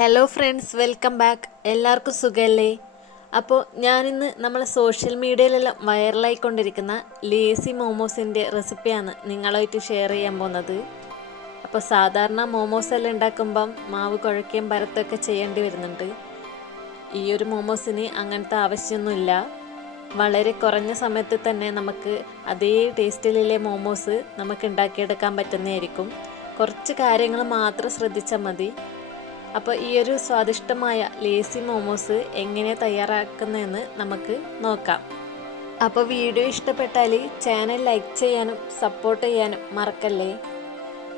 Hello friends, welcome back. എല്ലാവർക്കും സുഖമല്ലേ? അപ്പോൾ ഞാനിന്ന് നമ്മളെ സോഷ്യൽ മീഡിയയിലെല്ലാം വൈറലായിക്കൊണ്ടിരിക്കുന്ന ലേസി മോമോസിൻ്റെ റെസിപ്പിയാണ് നിങ്ങളുമായിട്ട് ഷെയർ ചെയ്യാൻ പോകുന്നത്. അപ്പോൾ സാധാരണ മോമോസ് എല്ലാം ഉണ്ടാക്കുമ്പം മാവ് കുഴയ്ക്കുകയും പരത്തൊക്കെ ചെയ്യേണ്ടി വരുന്നുണ്ട്. ഈ ഒരു മോമോസിന് അങ്ങനത്തെ ആവശ്യമൊന്നുമില്ല. വളരെ കുറഞ്ഞ സമയത്ത് തന്നെ നമുക്ക് അതേ ടേസ്റ്റിലുള്ള മോമോസ് നമുക്ക് ഉണ്ടാക്കിയെടുക്കാൻ പറ്റുന്നതായിരിക്കും. കുറച്ച് കാര്യങ്ങൾ മാത്രം ശ്രദ്ധിച്ചാൽ മതി. അപ്പോൾ ഈ ഒരു സ്വാദിഷ്ടമായ ലേസി മോമോസ് എങ്ങനെ തയ്യാറാക്കുന്നതെന്ന് നമുക്ക് നോക്കാം. അപ്പോൾ വീഡിയോ ഇഷ്ടപ്പെട്ടാൽ ചാനൽ ലൈക്ക് ചെയ്യാനും സപ്പോർട്ട് ചെയ്യാനും മറക്കല്ലേ.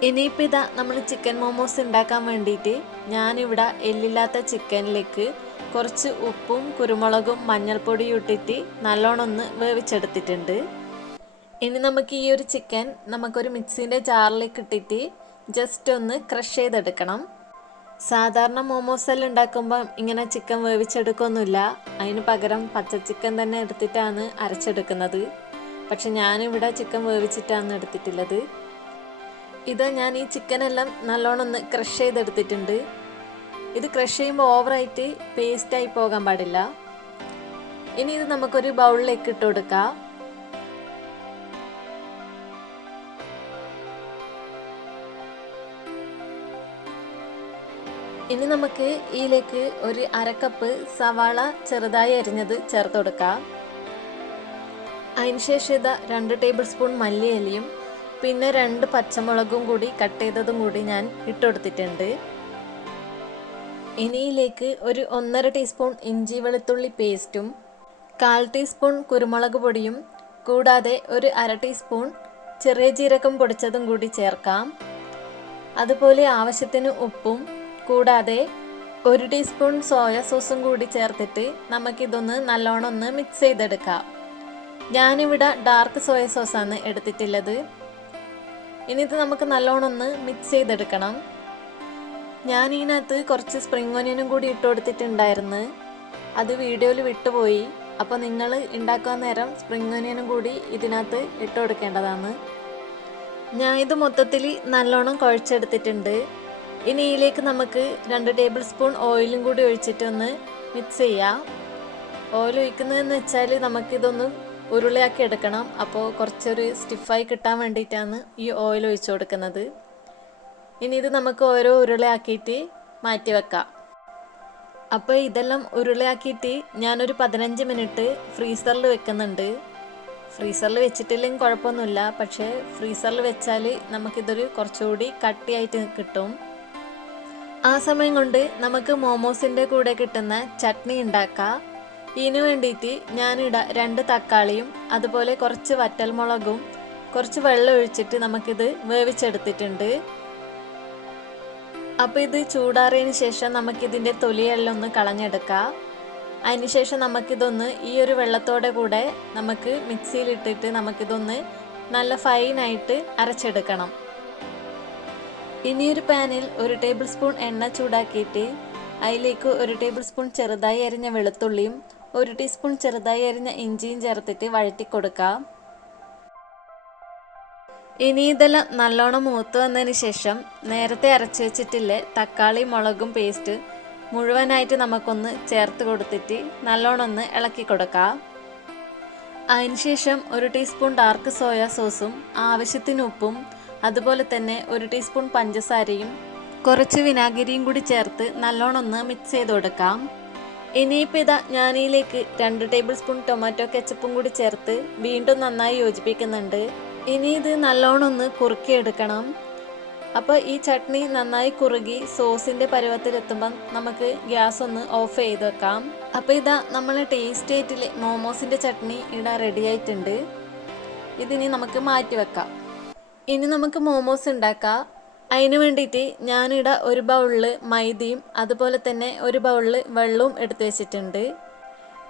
ഇനിയിപ്പോൾ ഇതാ നമ്മൾ ചിക്കൻ മോമോസ് ഉണ്ടാക്കാൻ വേണ്ടിയിട്ട് ഞാനിവിടെ എല്ലില്ലാത്ത ചിക്കനിലേക്ക് കുറച്ച് ഉപ്പും കുരുമുളകും മഞ്ഞൾപ്പൊടിയും ഇട്ടിട്ട് നല്ലോണം ഒന്ന് വേവിച്ചെടുത്തിട്ടുണ്ട്. ഇനി നമുക്ക് ഈ ഒരു ചിക്കൻ നമുക്കൊരു മിക്സിൻ്റെ ജാറിലേക്ക് ഇട്ടിട്ട് ജസ്റ്റ് ഒന്ന് ക്രഷ് ചെയ്തെടുക്കണം. സാധാരണ മോമോസ് എല്ലാം ഉണ്ടാക്കുമ്പം ഇങ്ങനെ ചിക്കൻ വേവിച്ചെടുക്കൊന്നുമില്ല. അതിന് പകരം പച്ച ചിക്കൻ തന്നെ എടുത്തിട്ടാണ് അരച്ചെടുക്കുന്നത്. പക്ഷെ ഞാനിവിടെ ചിക്കൻ വേവിച്ചിട്ടാണ് എടുത്തിട്ടുള്ളത്. ഇത് ഞാൻ ഈ ചിക്കനെല്ലാം നല്ലോണം ഒന്ന് ക്രഷ് ചെയ്തെടുത്തിട്ടുണ്ട്. ഇത് ക്രഷ് ചെയ്യുമ്പോൾ ഓവറായിട്ട് പേസ്റ്റായി പോകാൻ പാടില്ല. ഇനി ഇത് നമുക്കൊരു ബൗളിലേക്ക് ഇട്ട് കൊടുക്കാം. ഇനി നമുക്ക് ഇതിലേക്ക് ഒരു അരക്കപ്പ് സവാള ചെറുതായി അരിഞ്ഞത് ചേർത്ത് കൊടുക്കാം. അതിനുശേഷം ഇതാ 2 ടേബിൾ സ്പൂൺ മല്ലിയിലയും പിന്നെ 2 പച്ചമുളകും കൂടി കട്ട് ചെയ്തതും കൂടി ഞാൻ ഇട്ടുകൊടുത്തിട്ടുണ്ട്. ഇനിയിലേക്ക് ഒരു 1.5 ടീസ്പൂൺ ഇഞ്ചി വെളുത്തുള്ളി പേസ്റ്റും 1/4 ടീസ്പൂൺ കുരുമുളക് പൊടിയും കൂടാതെ ഒരു 1/2 ടീസ്പൂൺ ചെറിയ ജീരകം പൊടിച്ചതും കൂടി ചേർക്കാം. അതുപോലെ ആവശ്യത്തിന് ഉപ്പും കൂടാതെ 1 ടീസ്പൂൺ സോയ സോസും കൂടി ചേർത്തിട്ട് നമുക്കിതൊന്ന് നല്ലോണം ഒന്ന് മിക്സ് ചെയ്തെടുക്കാം. ഞാനിവിടെ ഡാർക്ക് സോയ സോസാണ് എടുത്തിട്ടുള്ളത്. ഇനി ഇത് നമുക്ക് നല്ലോണം ഒന്ന് മിക്സ് ചെയ്തെടുക്കണം. ഞാൻ ഇതിനകത്ത് കുറച്ച് സ്പ്രിംഗ് ഓനിയനും കൂടി ഇട്ട് കൊടുത്തിട്ടുണ്ടായിരുന്നു. അത് വീഡിയോയിൽ വിട്ടുപോയി. അപ്പോൾ നിങ്ങൾ ഉണ്ടാക്കാൻ നേരം സ്പ്രിംഗ് ഓനിയനും കൂടി ഇതിനകത്ത് ഇട്ട് കൊടുക്കേണ്ടതാണ്. ഞാൻ ഇത് മൊത്തത്തിൽ നല്ലോണം കുഴച്ചെടുത്തിട്ടുണ്ട്. ഇനി ഇതിലേക്ക് നമുക്ക് 2 ടേബിൾ സ്പൂൺ ഓയിലും കൂടി ഒഴിച്ചിട്ട് ഒന്ന് മിക്സ് ചെയ്യാം. ഓയിൽ ഒഴിക്കുന്നതെന്ന് വെച്ചാൽ നമുക്കിതൊന്ന് ഉരുളയാക്കി എടുക്കണം. അപ്പോൾ കുറച്ചൊരു സ്റ്റിഫായി കിട്ടാൻ വേണ്ടിയിട്ടാണ് ഈ ഓയിൽ ഒഴിച്ചു കൊടുക്കുന്നത്. ഇനി ഇത് നമുക്ക് ഓരോ ഉരുളയാക്കിയിട്ട് മാറ്റി വെക്കാം. അപ്പോൾ ഇതെല്ലാം ഉരുളയാക്കിയിട്ട് ഞാനൊരു 15 മിനിറ്റ് ഫ്രീസറിൽ വെക്കുന്നുണ്ട്. ഫ്രീസറിൽ വെച്ചിട്ടില്ലെങ്കിൽ കുഴപ്പമൊന്നുമില്ല. പക്ഷേ ഫ്രീസറിൽ വെച്ചാൽ നമുക്കിതൊരു കുറച്ചുകൂടി കട്ടിയായിട്ട് കിട്ടും. ആ സമയം കൊണ്ട് നമുക്ക് മോമോസിൻ്റെ കൂടെ കിട്ടുന്ന ചട്നി ഉണ്ടാക്കാം. ഇതിനു വേണ്ടിയിട്ട് ഞാനിവിടെ 2 തക്കാളിയും അതുപോലെ കുറച്ച് വറ്റൽമുളകും കുറച്ച് വെള്ളം ഒഴിച്ചിട്ട് നമുക്കിത് വേവിച്ചെടുത്തിട്ടുണ്ട്. അപ്പോൾ ഇത് ചൂടാറിയതിന് ശേഷം നമുക്കിതിൻ്റെ തൊലിയെല്ലാം ഒന്ന് കളഞ്ഞെടുക്കാം. അതിനുശേഷം നമുക്കിതൊന്ന് ഈ ഒരു വെള്ളത്തോടെ കൂടെ നമുക്ക് മിക്സിയിലിട്ടിട്ട് നമുക്കിതൊന്ന് നല്ല ഫൈനായിട്ട് അരച്ചെടുക്കണം. ഇനിയൊരു പാനിൽ 1 ടേബിൾ സ്പൂൺ എണ്ണ ചൂടാക്കിയിട്ട് അതിലേക്ക് 1 ടേബിൾ സ്പൂൺ ചെറുതായി അരിഞ്ഞ വെളുത്തുള്ളിയും 1 ടീസ്പൂൺ ചെറുതായി അരിഞ്ഞ ഇഞ്ചിയും ചേർത്തിട്ട് വഴറ്റി കൊടുക്കാം. ഇനി ഇതെല്ലാം നല്ലോണം മൂത്ത് വന്നതിന് ശേഷം നേരത്തെ അരച്ച് വെച്ചിട്ടില്ലേ തക്കാളി മുളകും പേസ്റ്റ് മുഴുവനായിട്ട് നമുക്കൊന്ന് ചേർത്ത് കൊടുത്തിട്ട് നല്ലോണം ഒന്ന് ഇളക്കി കൊടുക്കാം. അതിനുശേഷം 1 ടീസ്പൂൺ ഡാർക്ക് സോയ സോസും ആവശ്യത്തിന് ഉപ്പും അതുപോലെ തന്നെ 1 ടീസ്പൂൺ പഞ്ചസാരയും കുറച്ച് വിനാഗിരിയും കൂടി ചേർത്ത് നല്ലോണം ഒന്ന് മിക്സ് ചെയ്ത് കൊടുക്കാം. ഇനിയിപ്പോൾ ഇതാ ഞാനിതിലേക്ക് 2 ടേബിൾ സ്പൂൺ ടൊമാറ്റോ കെച്ചപ്പും കൂടി ചേർത്ത് വീണ്ടും നന്നായി യോജിപ്പിക്കുന്നുണ്ട്. ഇനി ഇത് നല്ലോണം ഒന്ന് കുറുക്കിയെടുക്കണം. അപ്പോൾ ഈ ചട്നി നന്നായി കുറുകി സോസിൻ്റെ പരുവത്തിലെത്തുമ്പം നമുക്ക് ഗ്യാസ് ഒന്ന് ഓഫ് ചെയ്ത് വെക്കാം. അപ്പോൾ ഇതാ നമ്മൾ ടേസ്റ്റ് ആയിട്ടില്ലേ മോമോസിൻ്റെ ചട്നി ഇവിടെ റെഡി ആയിട്ടുണ്ട്. ഇതിനി നമുക്ക് മാറ്റി വെക്കാം. ഇനി നമുക്ക് മോമോസ് ഉണ്ടാക്കാം. അതിന് വേണ്ടിയിട്ട് ഞാനിവിടെ ഒരു ബൗളിൽ മൈദയും അതുപോലെ തന്നെ ഒരു ബൗളിൽ വെള്ളവും എടുത്ത് വെച്ചിട്ടുണ്ട്.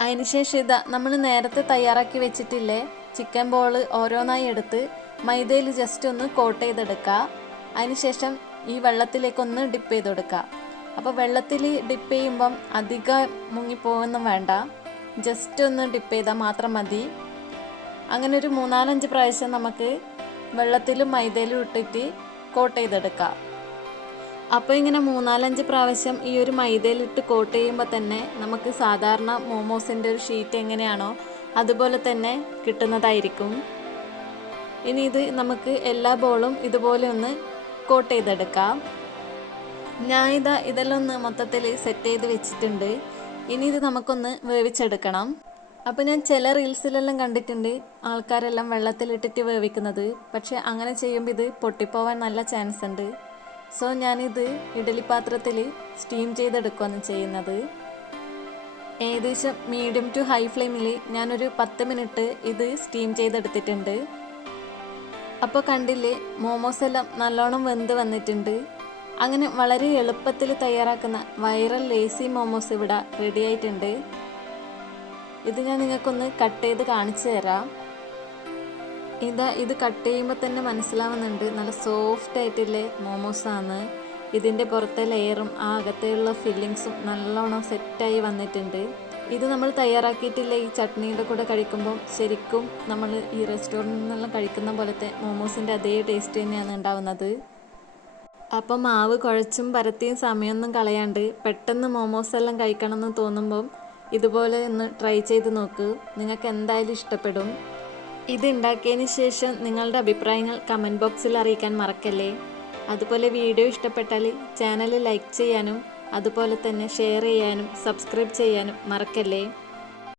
അതിനുശേഷം ഇതാ നമ്മൾ നേരത്തെ തയ്യാറാക്കി വെച്ചിട്ടില്ലേ ചിക്കൻ ബോൾ ഓരോന്നായി എടുത്ത് മൈദയിൽ ജസ്റ്റ് ഒന്ന് കോട്ട് ചെയ്തെടുക്കുക. അതിനുശേഷം ഈ വെള്ളത്തിലേക്കൊന്ന് ഡിപ്പ് ചെയ്ത് കൊടുക്കുക. അപ്പോൾ വെള്ളത്തിൽ ഡിപ്പ് ചെയ്യുമ്പം അധികം മുങ്ങിപ്പോകൊന്നും വേണ്ട, ജസ്റ്റ് ഒന്ന് ഡിപ്പ് ചെയ്താൽ മാത്രം മതി. അങ്ങനെ ഒരു 3-4 പ്രാവശ്യം നമുക്ക് വെള്ളത്തിലും മൈദയിലും ഇട്ടിട്ട് കോട്ട് ചെയ്തെടുക്കാം. അപ്പോൾ ഇങ്ങനെ 3-4-5 പ്രാവശ്യം ഈ ഒരു മൈദയിലിട്ട് കോട്ട് ചെയ്യുമ്പോൾ തന്നെ നമുക്ക് സാധാരണ മോമോസിൻ്റെ ഒരു ഷീറ്റ് എങ്ങനെയാണോ അതുപോലെ തന്നെ കിട്ടുന്നതായിരിക്കും. ഇനി ഇത് നമുക്ക് എല്ലാ ബോളും ഇതുപോലെ ഒന്ന് കോട്ട് ചെയ്തെടുക്കാം. ഞാൻ ഇതെല്ലാം ഒന്ന് മൊത്തത്തിൽ സെറ്റ് ചെയ്ത് വെച്ചിട്ടുണ്ട്. ഇനി ഇത് നമുക്കൊന്ന് വേവിച്ചെടുക്കണം. അപ്പോൾ ഞാൻ ചില റീൽസിലെല്ലാം കണ്ടിട്ടുണ്ട് ആൾക്കാരെല്ലാം വെള്ളത്തിലിട്ടിട്ട് വേവിക്കുന്നത്. പക്ഷേ അങ്ങനെ ചെയ്യുമ്പോൾ ഇത് പൊട്ടിപ്പോവാൻ നല്ല ചാൻസ് ഉണ്ട്. സോ ഞാനിത് ഇഡ്ഡലി പാത്രത്തിൽ സ്റ്റീം ചെയ്തെടുക്കുകയാണ് ചെയ്യുന്നത്. ഏകദേശം മീഡിയം ടു ഹൈ ഫ്ലെയിമിൽ ഞാനൊരു 10 മിനിറ്റ് ഇത് സ്റ്റീം ചെയ്തെടുത്തിട്ടുണ്ട്. അപ്പോൾ കണ്ടില്ലേ, മോമോസ് എല്ലാം നല്ലോണം വെന്ത് വന്നിട്ടുണ്ട്. അങ്ങനെ വളരെ എളുപ്പത്തിൽ തയ്യാറാക്കുന്ന വൈറൽ ലേസി മോമോസ് ഇവിടെ റെഡി ആയിട്ടുണ്ട്. ഇത് ഞാൻ നിങ്ങൾക്കൊന്ന് കട്ട് ചെയ്ത് കാണിച്ചു തരാം. ഇത് കട്ട് ചെയ്യുമ്പോൾ തന്നെ മനസ്സിലാവുന്നുണ്ട് നല്ല സോഫ്റ്റ് ആയിട്ടുള്ള മോമോസാണ്. ഇതിൻ്റെ പുറത്തെ ലെയറും ആ അകത്തെയുള്ള ഫില്ലിങ്സും നല്ലോണം സെറ്റായി വന്നിട്ടുണ്ട്. ഇത് നമ്മൾ തയ്യാറാക്കിയിട്ടില്ല ഈ ചട്നിയുടെ കൂടെ കഴിക്കുമ്പോൾ ശരിക്കും നമ്മൾ ഈ റെസ്റ്റോറൻറ്റിൽ നിന്നെല്ലാം കഴിക്കുന്ന പോലത്തെ മോമോസിൻ്റെ അതേ ടേസ്റ്റ് തന്നെയാണ് ഉണ്ടാവുന്നത്. അപ്പം മാവ് കുഴച്ചും പരത്തിയും സമയമൊന്നും കളയാണ്ട് പെട്ടെന്ന് മോമോസ് എല്ലാം കഴിക്കണം എന്ന് തോന്നുമ്പം ഇതുപോലെ ഒന്ന് ട്രൈ ചെയ്ത് നോക്ക്. നിങ്ങൾക്ക് എന്തായാലും ഇഷ്ടപ്പെടും. ഇത് ഉണ്ടാക്കിയതിന് ശേഷം നിങ്ങളുടെ അഭിപ്രായങ്ങൾ കമൻറ്റ് ബോക്സിൽ അറിയിക്കാൻ മറക്കല്ലേ. അതുപോലെ വീഡിയോ ഇഷ്ടപ്പെട്ടാൽ ചാനൽ ലൈക്ക് ചെയ്യാനും അതുപോലെ തന്നെ ഷെയർ ചെയ്യാനും സബ്സ്ക്രൈബ് ചെയ്യാനും മറക്കല്ലേ.